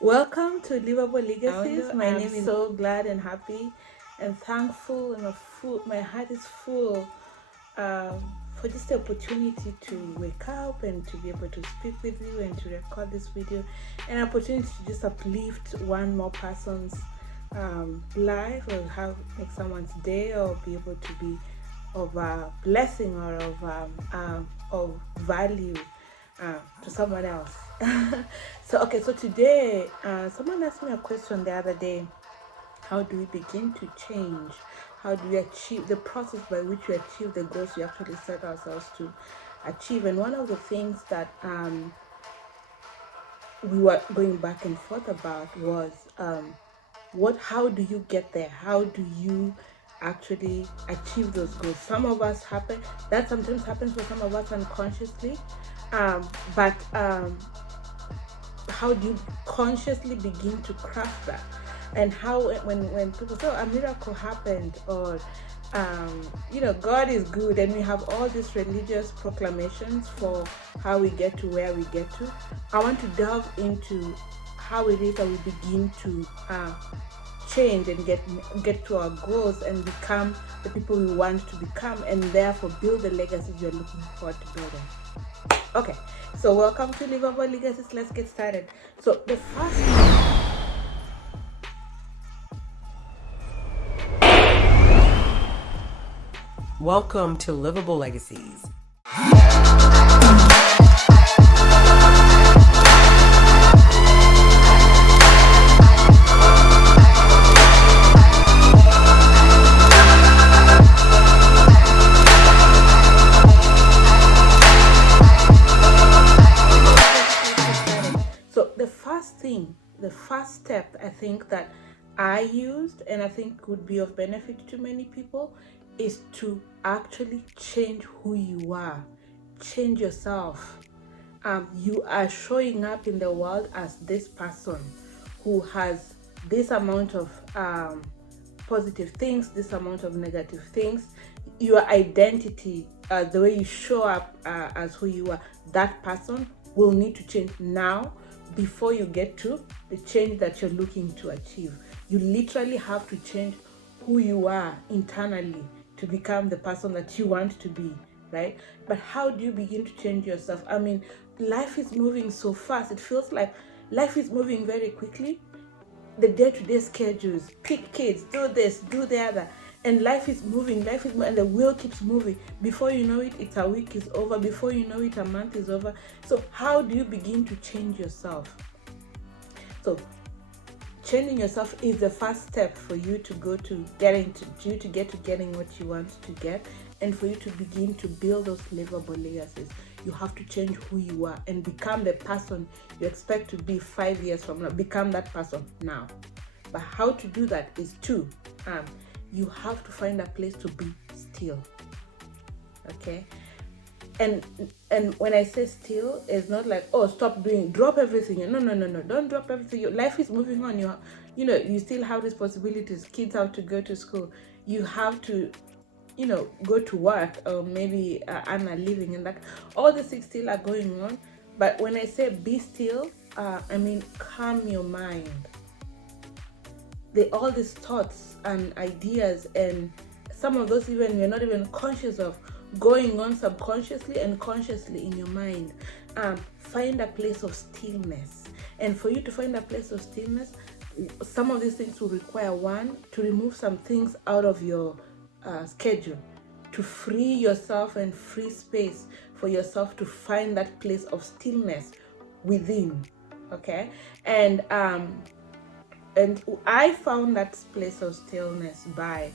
Welcome to Livable Legacies. My I'm name is so glad and happy and thankful, and my heart is full for this opportunity to wake up and to be able to speak with you and to record this video, an opportunity to just uplift one more person's life, or have make someone's day, or be able to be of a blessing or of value to someone else. So today, someone asked me a question the other day. How do we begin to change? How do we achieve the process by which we achieve the goals we actually set ourselves to achieve? And one of the things that we were going back and forth about was how do you get there? How do you actually achieve those goals? Some of us that sometimes happens for some of us unconsciously, but how do you consciously begin to craft that? And how when people say, oh, a miracle happened, or God is good, and we have all these religious proclamations for how we get to where we get to, I want to delve into how it is that we begin to change and get to our goals and become the people we want to become, and therefore build the legacies you're looking forward to building. Okay, so welcome to Livable Legacies. Let's get started. So the first Welcome to Livable Legacies. So the first step I think that I used, and I think would be of benefit to many people, is to actually change who you are. Change yourself. You are showing up in the world as this person who has this amount of positive things, this amount of negative things. Your identity, the way you show up as who you are, that person will need to change now before you get to the change that you're looking to achieve. You literally have to change who you are internally to become the person that you want to be, right? But how do you begin to change yourself? I mean, life is moving so fast. It feels like life is moving very quickly. The day-to-day schedules, pick kids, do this, do the other, and life is moving, and the wheel keeps moving. Before you know it, it's a week is over. Before you know it, a month is over. So how do you begin to change yourself? So changing yourself is the first step for you to get to getting what you want to get, and for you to begin to build those livable legacies. You have to change who you are and become the person you expect to be 5 years from now. Become that person now. But how to do that is you have to find a place to be still. Okay? And when I say still, it's not like, oh, drop everything. No, don't drop everything. Your life is moving on. You still have responsibilities. Kids have to go to school. You have to go to work, or maybe earn a living, and that all these things still are going on. But when I say be still, I mean calm your mind. All these thoughts and ideas, and some of those even you're not even conscious of, going on subconsciously and consciously in your mind. Find a place of stillness, and for you to find a place of stillness, some of these things will require, one, to remove some things out of your schedule, to free yourself and free space for yourself to find that place of stillness within. Okay, and I found that place of stillness by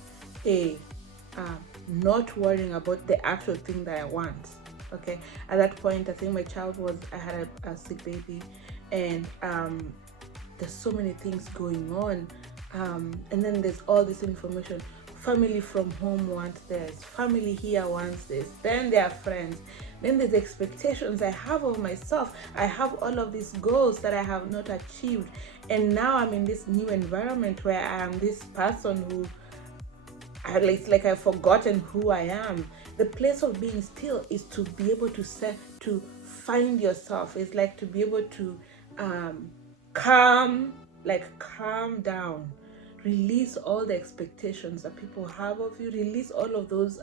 not worrying about the actual thing that I want. Okay, at that point, I think I had a sick baby, and there's so many things going on, and then there's all this information. Family from home wants this, family here wants this, then there are friends, then there's expectations I have of myself. I have all of these goals that I have not achieved, and now I'm in this new environment where I am this person who it's like I've forgotten who I am. The place of being still is to be able to find yourself. It's like to be able to calm down. Release all the expectations that people have of you. Release all of those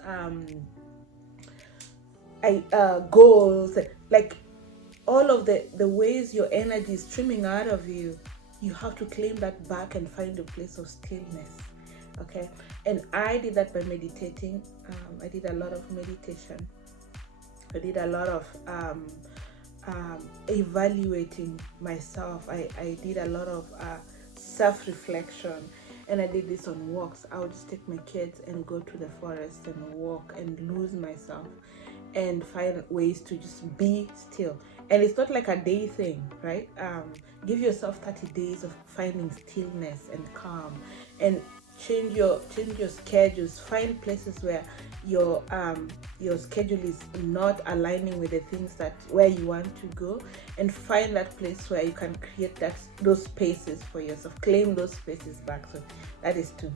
goals, like all of the ways your energy is streaming out of you. You have to claim that back and find a place of stillness. Okay, and I did that by meditating. I did a lot of meditation. I did a lot of evaluating myself. I did a lot of self-reflection, and I did this on walks. I would just take my kids and go to the forest and walk and lose myself and find ways to just be still. And it's not like a day thing, right? Give yourself 30 days of finding stillness and calm, and change your schedules. Find places where your schedule is not aligning with the things that where you want to go, and find that place where you can create those spaces for yourself. Claim those spaces back. So that is 2.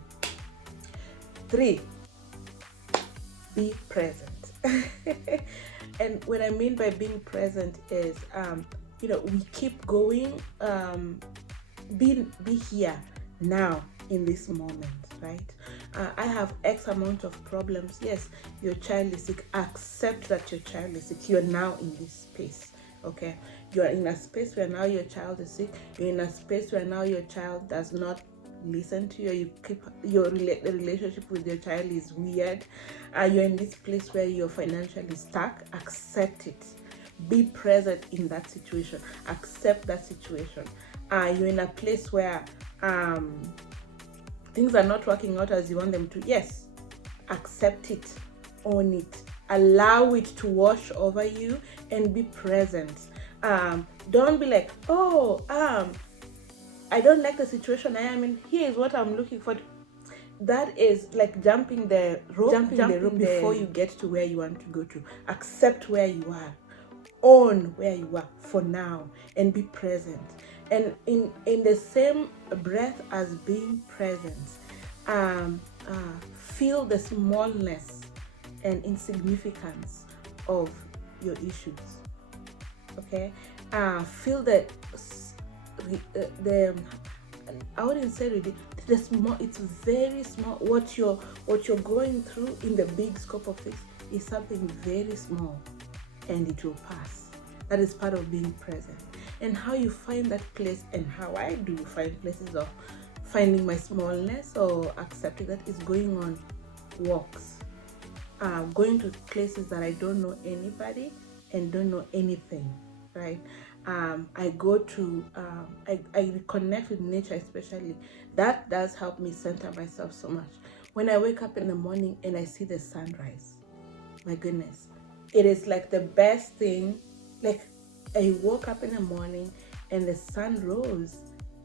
3, be present. And what I mean by being present is we keep going, be here now in this moment, right? I have X amount of problems. Yes, your child is sick. Accept that your child is sick. You're now in this space. Okay, you're in a space where now your child is sick. You're in a space where now your child does not listen to you. You keep the relationship with your child is weird. You're in this place where you're financially stuck. Accept it. Be present in that situation. Accept that situation. You're in a place where things are not working out as you want them to. Yes, accept it, own it, allow it to wash over you, and be present. Don't be like, I don't like the situation I am in. Here is what I'm looking for. That is like jumping the rope before you get to where you want to go to. Accept where you are. Own where you are for now, and be present. And in the same breath as being present, feel the smallness and insignificance of your issues. Okay, feel the I wouldn't say really the small. It's very small. What you're going through in the big scope of things is something very small, and it will pass. That is part of being present. And how you find that place, and how I do find places of finding my smallness or accepting that, is going on walks, going to places that I don't know anybody and don't know anything, right? I go to I connect with nature, especially. That does help me center myself so much. When I wake up in the morning and I see the sunrise, my goodness, it is like the best thing. Like, I woke up in the morning and the sun rose.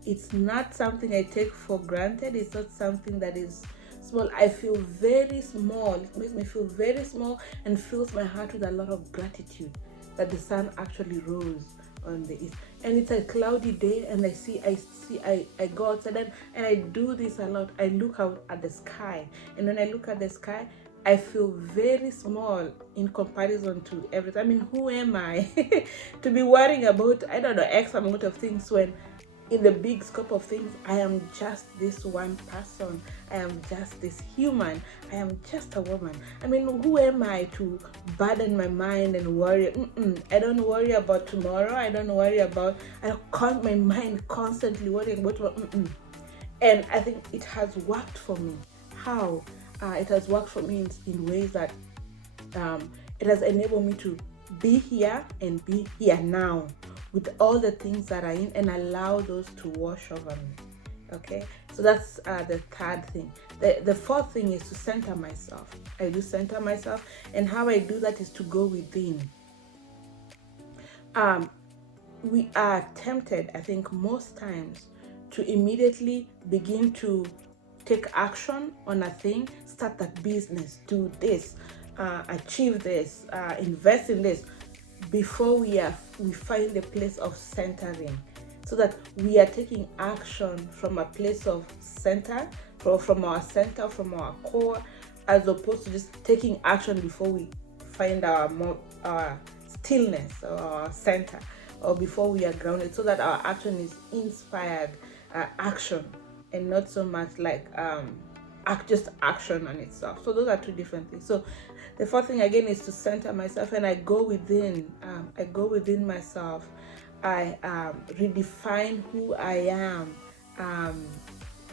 It's not something I take for granted. It's not something that is small. I feel very small. It makes me feel very small and fills my heart with a lot of gratitude that the sun actually rose on the east. And it's a cloudy day, and I go outside, and I do this a lot. I look out at the sky, and when I look at the sky, I feel very small in comparison to everything. I mean, who am I to be worrying about, I don't know, X amount of things, when in the big scope of things, I am just this one person. I am just this human. I am just a woman. I mean, who am I to burden my mind and worry? I don't worry about tomorrow. I don't my mind constantly worrying about And I think it has worked for me. How? It has worked for me in ways that it has enabled me to be here and be here now with all the things that are in, and allow those to wash over me. Okay, so that's the third thing. The fourth thing is to center myself. I do center myself, and how I do that is to go within. We are tempted, I think most times, to immediately begin to take action on a thing, start that business, do this, achieve this, invest in this, before we find the place of centering, so that we are taking action from a place of center, from our center, from our core, as opposed to just taking action before we find our stillness or our center. or before we are grounded, so that our action is inspired action and not so much like just action on itself. So those are two different things. So the fourth thing again is to center myself, and I go within myself. I redefine who I am,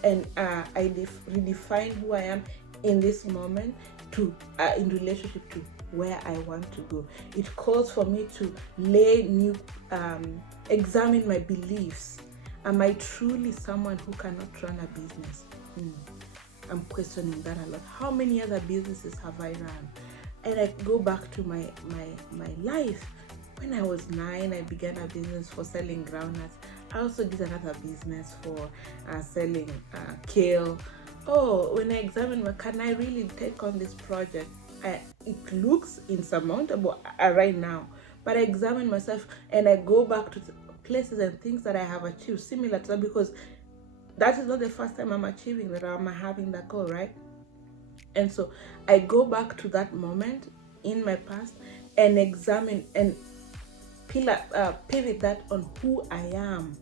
and I redefine who I am in this moment to in relationship to where I want to go. It calls for me to examine my beliefs. Am I truly someone who cannot run a business? I'm questioning that a lot. How many other businesses have I run? And I go back to my life. When I was 9, I began a business for selling groundnuts. I also did another business for selling kale. When I examine, can I really take on this project? It looks insurmountable right now, but I examine myself and I go back to places and things that I have achieved similar to that, because that is not the first time I'm achieving that, I'm having that goal, right? And so I go back to that moment in my past and examine and pivot that on who I am,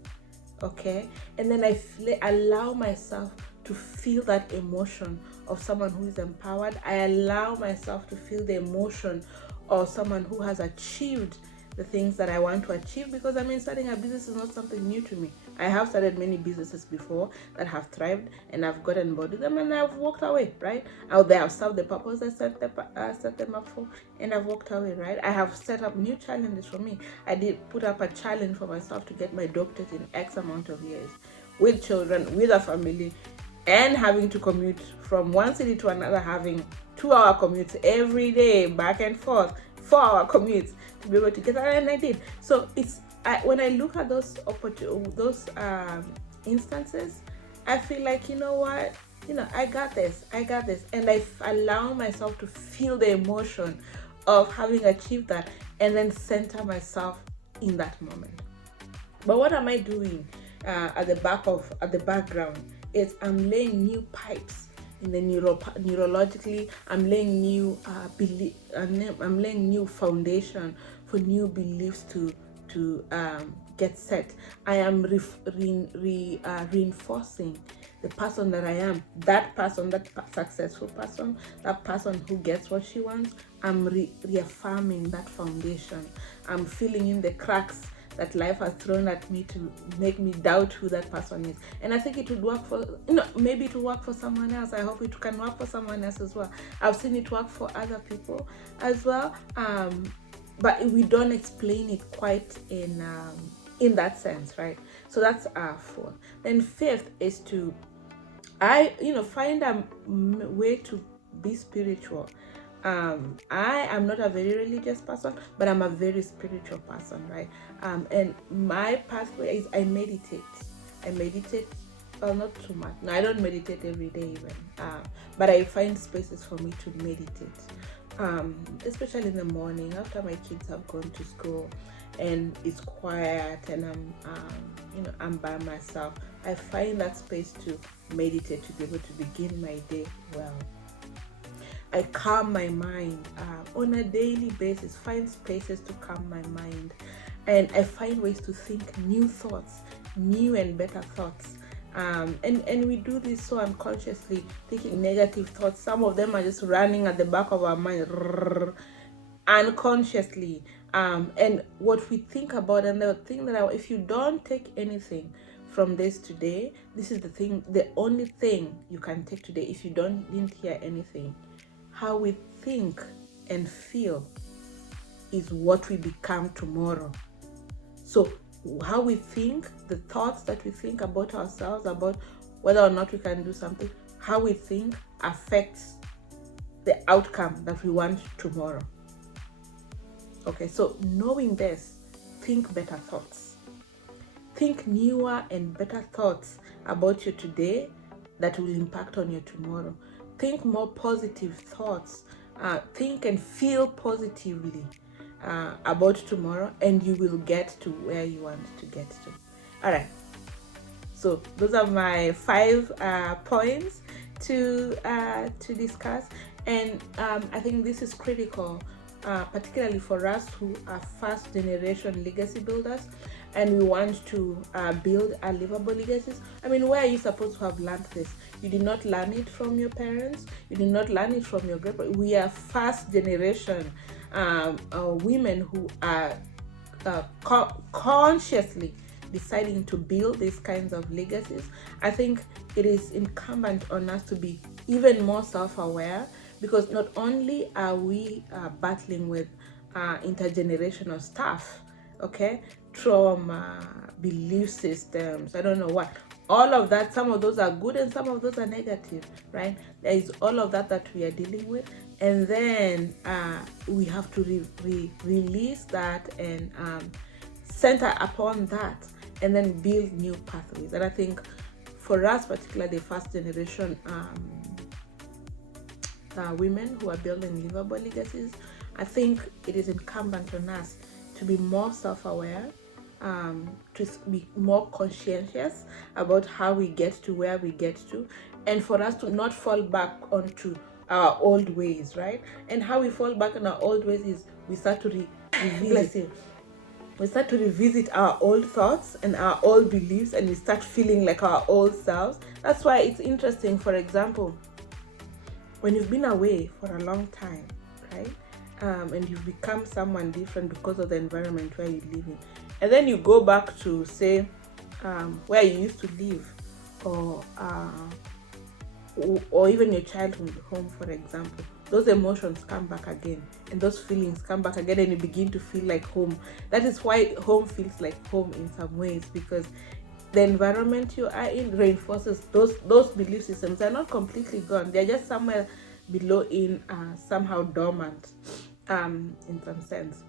okay? And then I allow myself to feel that emotion of someone who is empowered. I allow myself to feel the emotion of someone who has achieved the things that I want to achieve, because starting a business is not something new to me. I have started many businesses before that have thrived, and I've gotten bored with them, and I've walked away, right? Out there, I've served the purpose I set them up for, and I've walked away, right? I have set up new challenges for me. I did put up a challenge for myself to get my doctorate in X amount of years, with children, with a family, and having to commute from one city to another, having 2-hour commutes every day, back and forth, 4-hour commutes to be able to get that, and I did. So when I look at those instances, I feel like, you know what, I got this, and I allow myself to feel the emotion of having achieved that, and then center myself in that moment. But what am I doing at the background is I'm laying new pipes in the neurologically. I'm laying new I'm laying new foundation for new beliefs to get set. I am reinforcing the person that I am, that person, that successful person, that person who gets what she wants. I'm reaffirming that foundation. I'm filling in the cracks that life has thrown at me to make me doubt who that person is. And I think it would work for, maybe it will work for someone else. I hope it can work for someone else as well. I've seen it work for other people as well. But we don't explain it quite in that sense, right? So that's our fourth. Then fifth is to, find a way to be spiritual. I am not a very religious person, but I'm a very spiritual person, right? And my pathway is I meditate. Well, not too much. No, I don't meditate every day even. But I find spaces for me to meditate. Especially in the morning after my kids have gone to school and it's quiet and I'm by myself. I find that space to meditate, to be able to begin my day well. I calm my mind on a daily basis, find spaces to calm my mind. And I find ways to think new thoughts, new and better thoughts. And we do this so unconsciously, thinking negative thoughts. Some of them are just running at the back of our mind, unconsciously. And what we think about, and the thing that if you don't take anything from this today, this is the only thing you can take today if you didn't hear anything. How we think and feel is what we become tomorrow. So how we think, the thoughts that we think about ourselves, about whether or not we can do something, how we think affects the outcome that we want tomorrow. Okay, so knowing this, think better thoughts. Think newer and better thoughts about you today that will impact on your tomorrow. Think more positive thoughts. Think and feel positively about tomorrow, and you will get to where you want to get to. All right. So those are my 5 points to discuss, and I think this is critical particularly for us who are first generation legacy builders, and we want to build our livable legacies. I mean, where are you supposed to have learned this? You did not learn it from your parents. You did not learn it from your grandparents. We are first generation women who are consciously deciding to build these kinds of legacies. I think it is incumbent on us to be even more self-aware, because not only are we battling with intergenerational stuff, okay, trauma, belief systems, I don't know what, all of that, some of those are good and some of those are negative, right? There is all of that we are dealing with, and then we have to release that and center upon that, and then build new pathways. And I think for us, particularly first generation women who are building livable legacies, I think it is incumbent on us to be more self-aware, to be more conscientious about how we get to where we get to, and for us to not fall back onto our old ways, right? And how we fall back on our old ways is we start to revisit our old thoughts and our old beliefs, and we start feeling like our old selves. That's why it's interesting, for example, when you've been away for a long time, right? And you've become someone different because of the environment where you live in, and then you go back to, say, where you used to live, or even your childhood home, for example. Those emotions come back again, and those feelings come back again, and you begin to feel like home. That is why home feels like home in some ways, because the environment you are in reinforces those belief systems. They're not completely gone, they're just somewhere below, in somehow dormant, in some sense.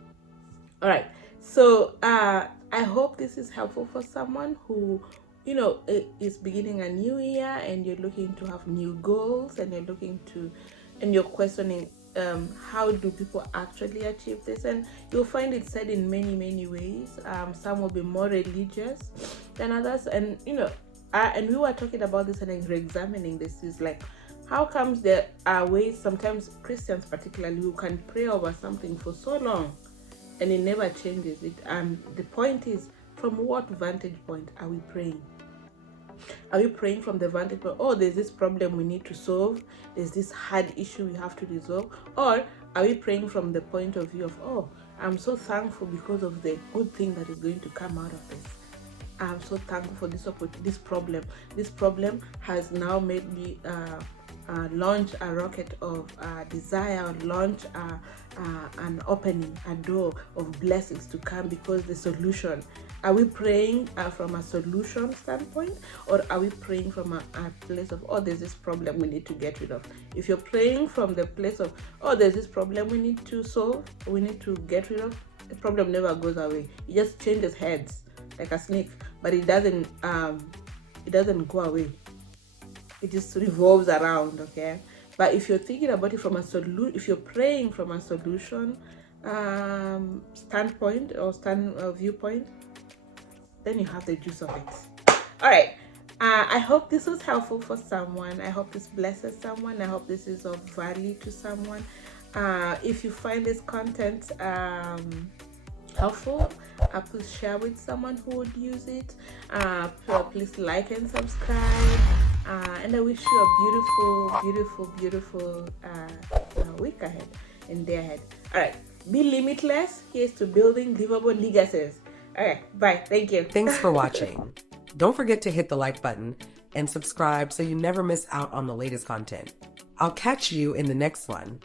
All right, so I hope this is helpful for someone who, is beginning a new year, and you're looking to have new goals, and you're questioning how do people actually achieve this. And you'll find it said in many ways. Some will be more religious than others, and and we were talking about this and re-examining this, is like, how comes there are ways, sometimes Christians particularly, who can pray over something for so long and it never changes it. And the point is, from what vantage point are we praying? Are we praying from the vantage point, oh, there's this problem we need to solve, there's this hard issue we have to resolve? Or are we praying from the point of view of, oh, I'm so thankful because of the good thing that is going to come out of this. I'm so thankful for this problem. This problem has now made me launch a rocket of desire, launch an opening, a door of blessings to come, because the solution. Are we praying from a solution standpoint, or are we praying from a place of, oh, there's this problem we need to get rid of? If you're praying from the place of, oh, there's this problem we need to solve, we need to get rid of, the problem never goes away. It just changes heads like a snake, but it doesn't go away. It just revolves around, okay? But if you're thinking about it from a if you're praying from a solution standpoint or viewpoint, then you have the juice of it. All right. I hope this was helpful for someone. I hope this blesses someone. I hope this is of value to someone. If you find this content helpful, please share with someone who would use it. Please like and subscribe. And I wish you a beautiful week ahead and day ahead. All right. Be limitless. Here's to building livable legacies. All right. Bye. Thank you. Thanks for watching. Don't forget to hit the like button and subscribe so you never miss out on the latest content. I'll catch you in the next one.